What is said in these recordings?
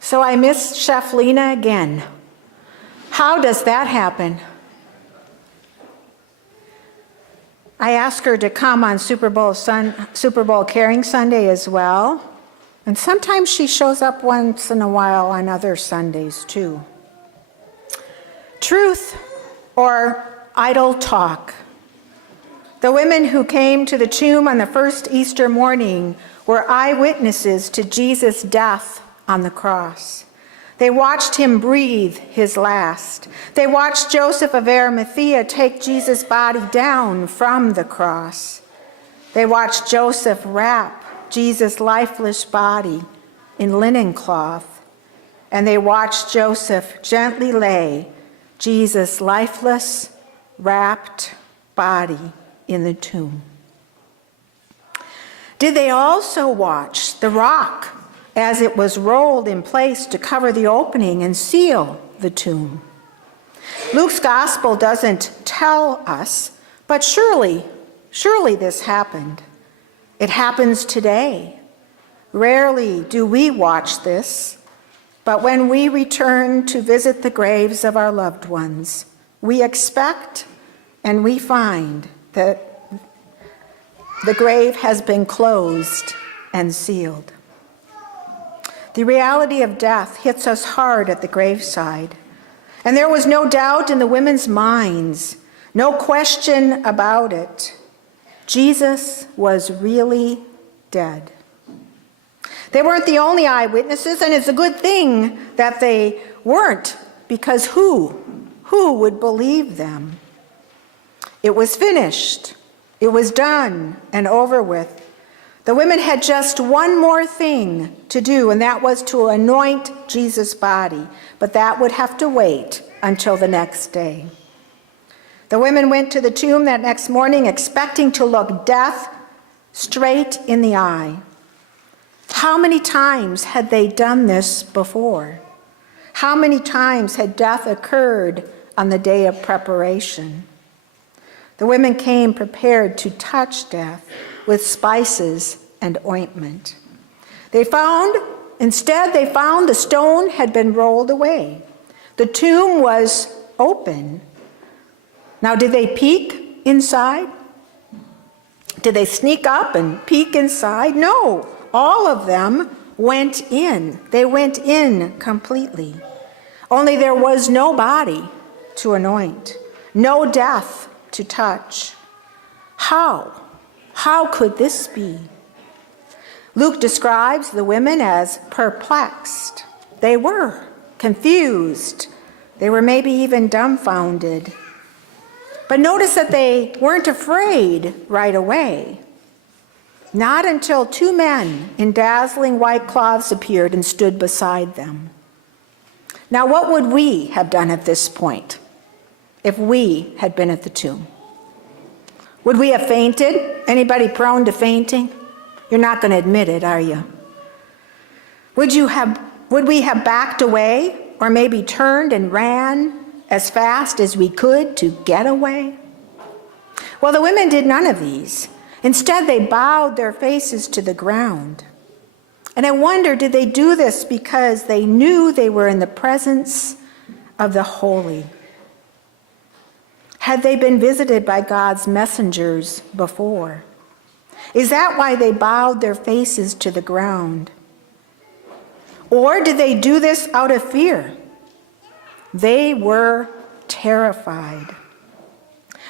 So I missed Chef Lena again. How does that happen? I asked her to come on Super Bowl Caring Sunday as well. And sometimes she shows up once in a while on other Sundays too. Truth or idle talk. The women who came to the tomb on the first Easter morning were eyewitnesses to Jesus' death on the cross. They watched him breathe his last. They watched Joseph of Arimathea take Jesus' body down from the cross. They watched Joseph wrap Jesus' lifeless body in linen cloth, and they watched Joseph gently lay Jesus' lifeless, wrapped body in the tomb. Did they also watch the rock as it was rolled in place to cover the opening and seal the tomb? Luke's gospel doesn't tell us, but surely this happened. It happens today. Rarely do we watch this, but when we return to visit the graves of our loved ones, we expect and we find that the grave has been closed and sealed. The reality of death hits us hard at the graveside, and there was no doubt in the women's minds, no question about it. Jesus was really dead. They weren't the only eyewitnesses, and it's a good thing that they weren't, because who would believe them? It was finished. It was done and over with. The women had just one more thing to do, and that was to anoint Jesus' body, but that would have to wait until the next day. The women went to the tomb that next morning expecting to look death straight in the eye. How many times had they done this before? How many times had death occurred on the day of preparation? The women came prepared to touch death with spices and ointment. Instead they found the stone had been rolled away. The tomb was open. Now, did they peek inside? Did they sneak up and peek inside? No, all of them went in. They went in completely. Only there was no body to anoint, no death to touch. How? How could this be? Luke describes the women as perplexed. They were confused. They were maybe even dumbfounded. But notice that they weren't afraid right away. Not until two men in dazzling white cloths appeared and stood beside them. Now, what would we have done at this point if we had been at the tomb? Would we have fainted? Anybody prone to fainting? You're not going to admit it, are you? Would we have backed away or maybe turned and ran as fast as we could to get away? Well, the women did none of these. Instead, they bowed their faces to the ground. And I wonder, did they do this because they knew they were in the presence of the holy? Had they been visited by God's messengers before? Is that why they bowed their faces to the ground? Or did they do this out of fear? They were terrified.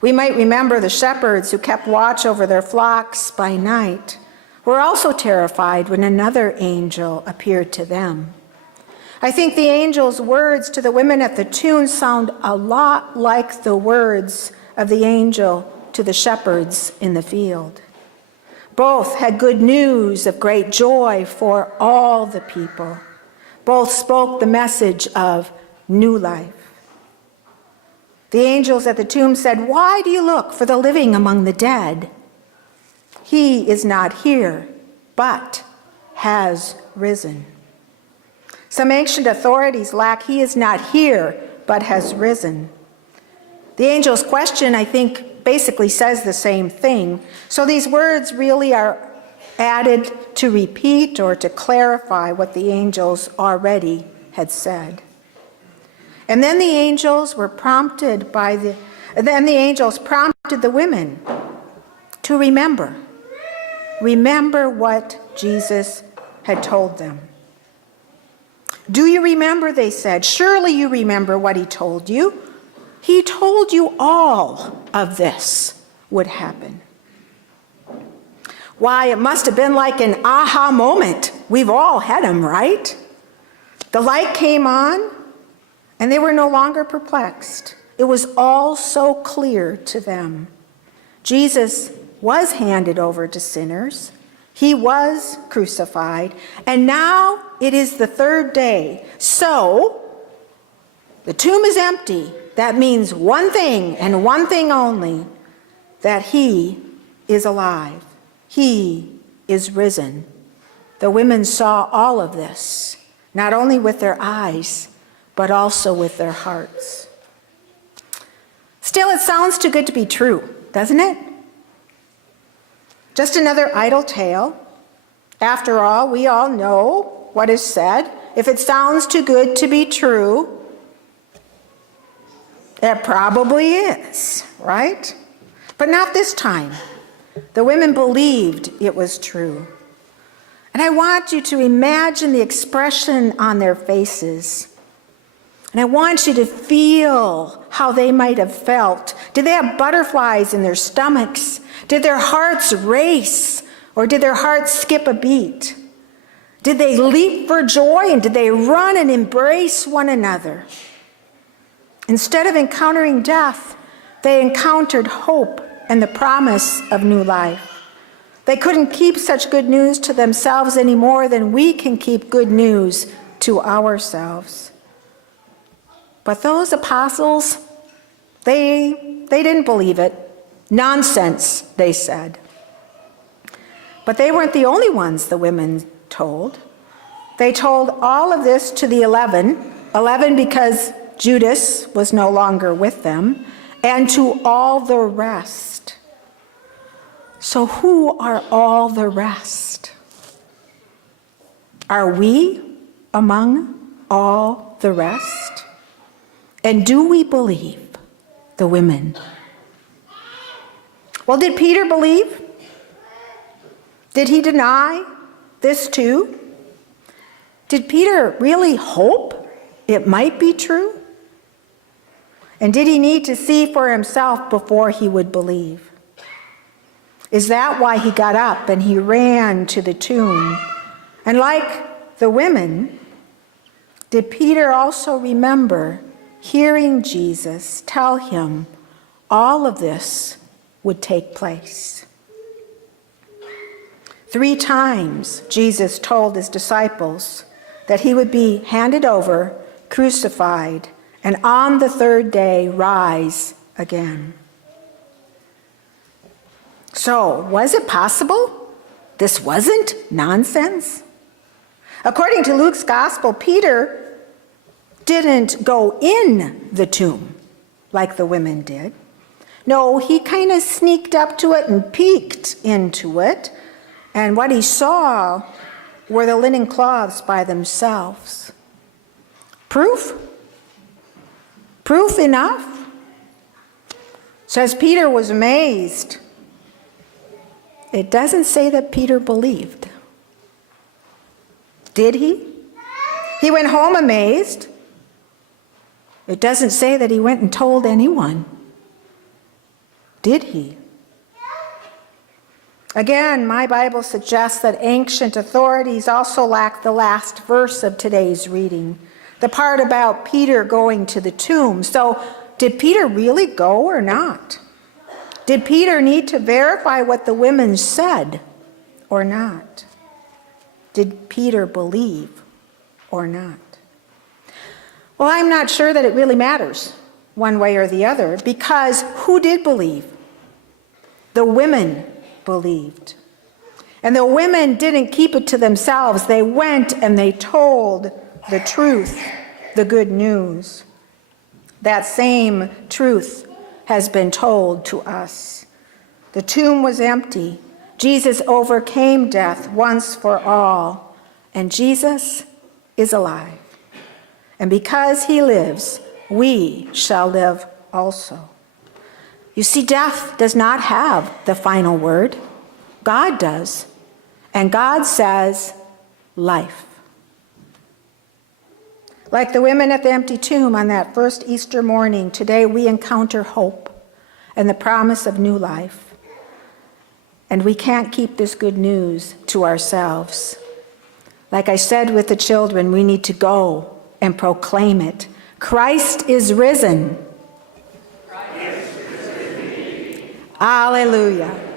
We might remember the shepherds who kept watch over their flocks by night were also terrified when another angel appeared to them. I think the angel's words to the women at the tomb sound a lot like the words of the angel to the shepherds in the field. Both had good news of great joy for all the people. Both spoke the message of new life. The angels at the tomb said, "Why do you look for the living among the dead? He is not here, but has risen." Some ancient authorities lack, "He is not here, but has risen." The angel's question, I think, basically says the same thing. So these words really are added to repeat or to clarify what the angels already had said. And then the angels prompted the women to remember what Jesus had told them. Do you remember, they said. Surely you remember what he told you. He told you all of this would happen. Why, it must have been like an aha moment. We've all had them, right? The light came on, and they were no longer perplexed. It was all so clear to them. Jesus was handed over to sinners. He was crucified, and now it is the third day. So, the tomb is empty. That means one thing and one thing only, that he is alive. He is risen. The women saw all of this, not only with their eyes, but also with their hearts. Still, it sounds too good to be true, doesn't it? Just another idle tale. After all, we all know what is said. If it sounds too good to be true, it probably is, right? But not this time. The women believed it was true. And I want you to imagine the expression on their faces. And I want you to feel how they might have felt. Did they have butterflies in their stomachs? Did their hearts race? Or did their hearts skip a beat? Did they leap for joy, and did they run and embrace one another? Instead of encountering death, they encountered hope and the promise of new life. They couldn't keep such good news to themselves any more than we can keep good news to ourselves. But those apostles, they didn't believe it. Nonsense, they said. But they weren't the only ones the women told. They told all of this to the 11 because Judas was no longer with them, and to all the rest. So who are all the rest? Are we among all the rest? And do we believe the women? Well, did Peter believe? Did he deny this too? Did Peter really hope it might be true? And did he need to see for himself before he would believe? Is that why he got up and he ran to the tomb? And like the women, did Peter also remember hearing Jesus tell him all of this would take place? 3 times Jesus told his disciples that he would be handed over, crucified, and on the third day rise again. So, was it possible this wasn't nonsense? According to Luke's gospel, Peter didn't go in the tomb like the women did. No, he kind of sneaked up to it and peeked into it. And what he saw were the linen cloths by themselves. Proof? Proof enough? Says Peter was amazed. It doesn't say that Peter believed. Did he? He went home amazed. It doesn't say that he went and told anyone. Did he? Again, my Bible suggests that ancient authorities also lack the last verse of today's reading, the part about Peter going to the tomb. So, did Peter really go or not? Did Peter need to verify what the women said or not? Did Peter believe or not? Well, I'm not sure that it really matters one way or the other, because who did believe? The women believed. And the women didn't keep it to themselves. They went and they told the truth, the good news. That same truth has been told to us. The tomb was empty. Jesus overcame death once for all, and Jesus is alive. And because he lives, we shall live also. You see, death does not have the final word. God does. And God says, life. Like the women at the empty tomb on that first Easter morning, today we encounter hope and the promise of new life. And we can't keep this good news to ourselves. Like I said with the children, we need to go and proclaim it. Christ is risen. Christ is risen. Hallelujah.